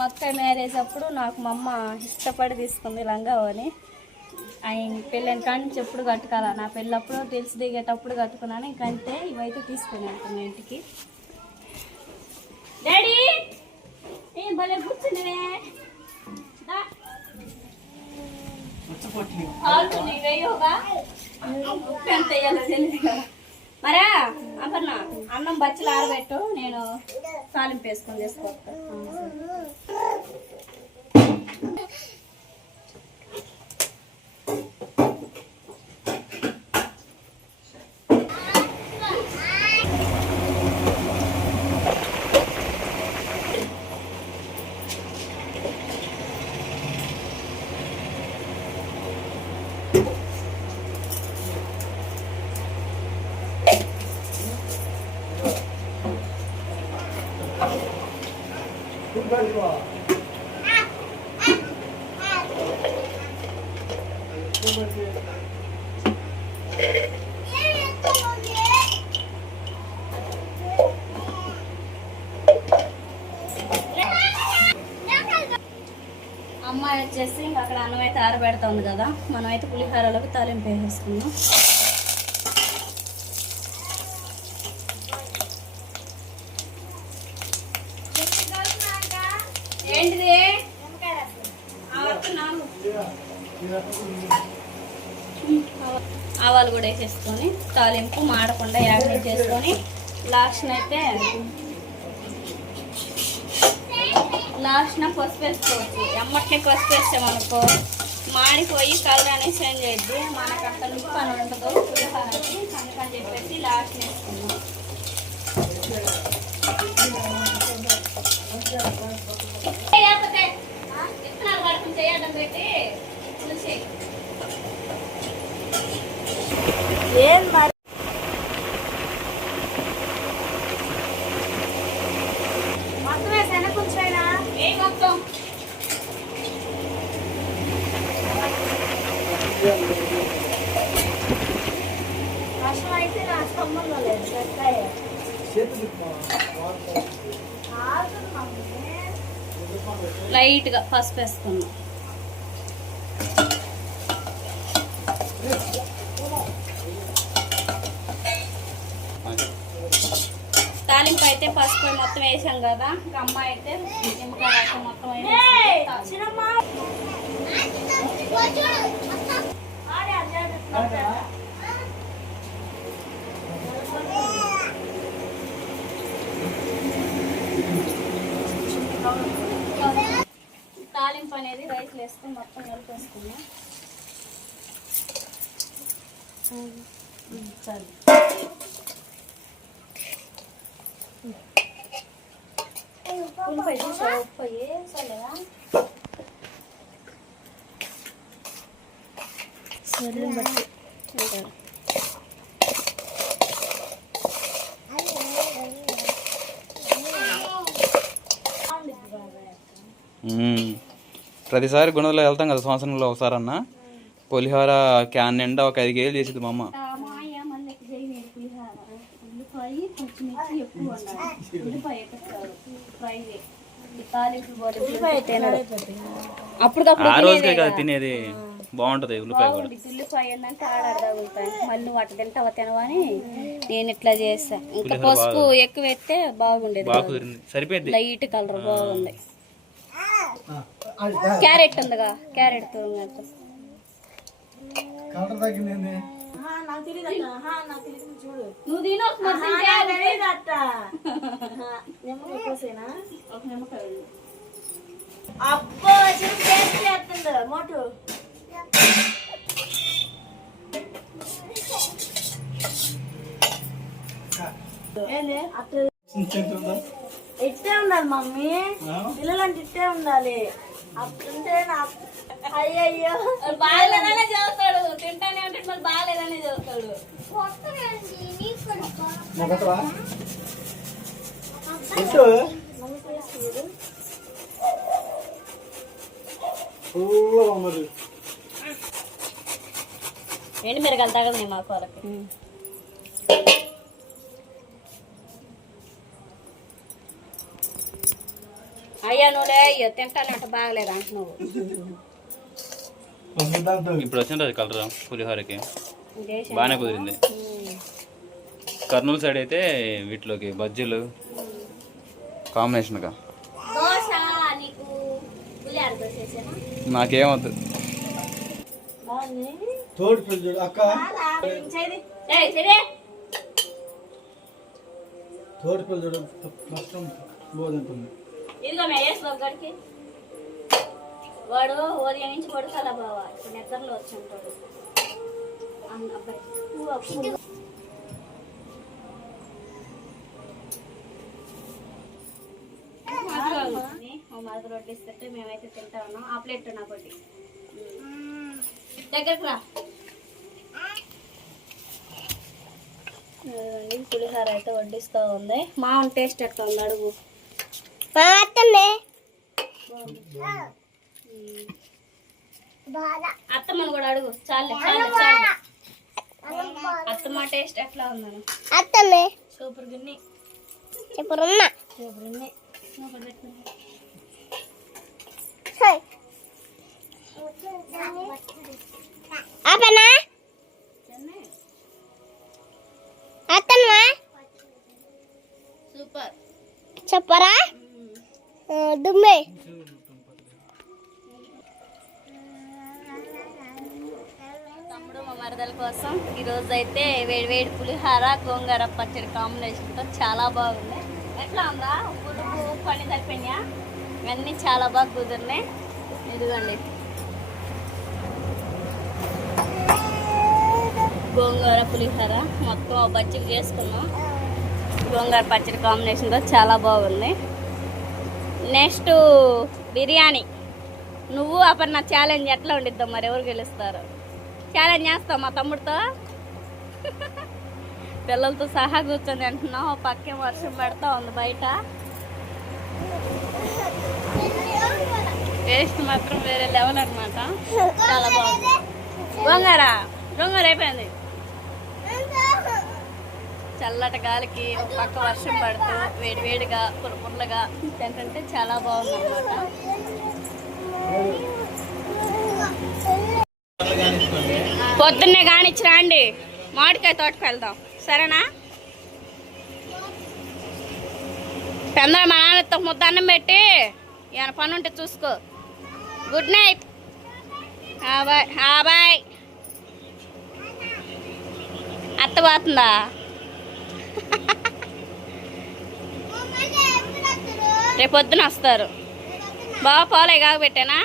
మక్క మ్యారేజ్ అప్పుడు నాకు మా అమ్మ ఇష్టపడి తీసుకుంది లంగావని. ఆయన పెళ్ళని కానీ నుంచి ఎప్పుడు కట్టుకోవాల, నా పెళ్ళప్పుడు తెలిసి దిగేటప్పుడు కట్టుకున్నాను. ఇంకంతే ఇవైతే తీసుకుని వెళ్తున్నా ఇంటికి. డాడీ ఏం భలే కూర్చునివే, ఎంత వేయాలో తెలియదు కదా. మరా అపర్ణ అన్నం బచ్చలు ఆరబెట్టు, నేను తాలింపు వేసుకొని చేసుకోవచ్చు. అమ్మాయి వచ్చేసి అక్కడ అన్నం అయితే ఆరబెడుతుంది కదా, మనం అయితే పులిహోరలోకి తాలింపు వేసేసుకున్నాం. ఏంటిది ఆవాలు కూడా వేసేసుకొని తాలింపు మాడకుండా యాడ్ చేసుకొని లాస్ట్న పసుపు వేసుకోవచ్చు. ఎమ్మట్నే పసుపు వేసామనుకో మాడిపోయి కలర్ అనేది చేంజ్ అయ్యింది, మనకు అంత నుంచి పని ఉండదు పులిహోరకి. అందుకని చెప్పేసి లాస్ట్ వేసుకున్నాం. విత్తనాలు పడుకుని చేయడం పెట్టి పులిసి ఏం మరి మొత్తం వేసానా కొంచెమైనా ఏ మొత్తం వర్షం అయితే నా స్తంభంలో లేదు. లైట్గా పసుపు వేసుకున్నాం. తాలింపు అయితే పసుపు మొత్తం వేసాం కదా, ఇంకా అమ్మ అయితే నిమ్మకాయ రసం మొత్తం తాలింపు అనేది రైస్లో వేసుకొని మొత్తం కలిపేసుకున్నాం. సరే ఉల్లిపాయ చూసా, ఉప్పు సరేగా సరే బట్టి ప్రతిసారి గుణదలో వెళ్తాం కదా సంవత్సరంలో ఒకసారి అన్న. పులిహోర క్యాన్ నిండా ఒక 5 కేజీలు చేసింది మా అమ్మ. ఆ రోజుకే కదా తినేది, బాగుంటది ఉల్లిపాయ కూడా. ఉల్లిపాయ ఏంటంటే ఆడతాగుతాయి, మళ్ళీ వాటి తింటావా తినవని నేను ఇట్లా చేస్తా. ఇంకా పసుపు ఎక్కువ వేస్తే బాగుండేది, సరిపోయింది. లైట్ కలర్ బాగుంది. క్యారెట్ ఉందిగా, క్యారెట్ నువ్వు తిన అబ్బో చేస్తుందో మోటు ఇట్టే ఉండాలి మమ్మీ, పిల్లలంటే ఇట్టే ఉండాలి. అప్పుడుంటే నాకు అయ్యయ్యో బాగాలేదనే చదువుతాడు, తింటానే ఉంటే మరి బాగాలేదనే చదువుతాడు. ఎండు మిరగాయలు తగదు మా కూరకి. అయ్యా నువ్వులే అయ్యో తింటానంట బాగలేదు అంట నువ్వు. ఇప్పుడు వచ్చిన రోజు కలరా పులిహోరకి బాగానే కుదిరింది. కర్నూలు సైడ్ అయితే వీటిలోకి బజ్జీలు కాంబినేషన్గా. దోశ నీకు పులిహోర దోశ వేసానా? నాకేమవుతుంది ఇదిగో మేయేసుకో గడికి. వాడు ఉదయం నుంచి పడుకోలే బావా, ఇప్పుడు నిద్రలో వచ్చి ఉంటాడు అబ్బాయి. మా మరదలు వడ్డిస్తుంటే మేమైతే తింటా ఉన్నాం. ఆ ప్లేట్ నాకు ఒకటి దగ్గరకు రా. పులిహోర అయితే వడ్డిస్తూ ఉంది. మా టేస్ట్ ఎట్లా ఉంది అడుగు. అత్తమ్మని కూడా అడుగు. చాలే చాలే చాలే. అత్తమ్మ టేస్ట్ ఎట్లా ఉందని. అత్తమ్మే సూపర్ గున్ని. సూపర్ ఉన్నా. సూపర్ ఉంది. సూపర్ పెట్టింది. ఆపనా అత్తమ్మా సూపర్. చెప్పరా దుమ్మే. తమ్ముడు మా మరదల కోసం ఈరోజు అయితే వేడి వేడి పులిహార గోంగూర పచ్చడి కాంబినేషన్తో చాలా బాగుంది. ఎట్లా ఉందా? ఉప్పు ఉప్పు అన్ని సరిపోయినాయా? ఇవన్నీ చాలా బాగా కుదిరినాయి. ఇదిగోండి గోంగూర పులిహోర మొత్తం పచ్చడి చేసుకున్నాం. గోంగూర పచ్చడి కాంబినేషన్తో చాలా బాగుంది. నెక్స్ట్ బిర్యానీ. నువ్వు అపర్ణ ఛాలెంజ్ ఎట్లా ఉండిద్దాం మరి, ఎవరు గెలుస్తారు? ఛాలెంజ్ చేస్తావు మా తమ్ముడితో. పిల్లలతో సహా కూర్చొని అంటున్నావు. పక్కే వర్షం పడతా ఉంది బయట. టేస్ట్ మాత్రం వేరే లెవెల్ అనమాట. చాలా బాగుంది. గోంగూర గోంగూర అయిపోయింది. చల్లటి గాలికి ఒక పక్క వర్షం పడుతూ వేడి వేడిగా పుల్లగా తింటుంటే చాలా బాగుంది అనమాట. పొద్దున్నే కానిచ్చిరా అండి, మామిడికాయ తోటకు వెళ్దాం సరేనా? పెద్ద మా నాన్నతో ముద్ద అన్నం పెట్టి ఏమైనా పని ఉంటే చూసుకో. Good night. బాయ్. అత్త పోతుందా? రేపు పొద్దున వస్తారు. బాగా పాలే కాగబెట్టానా?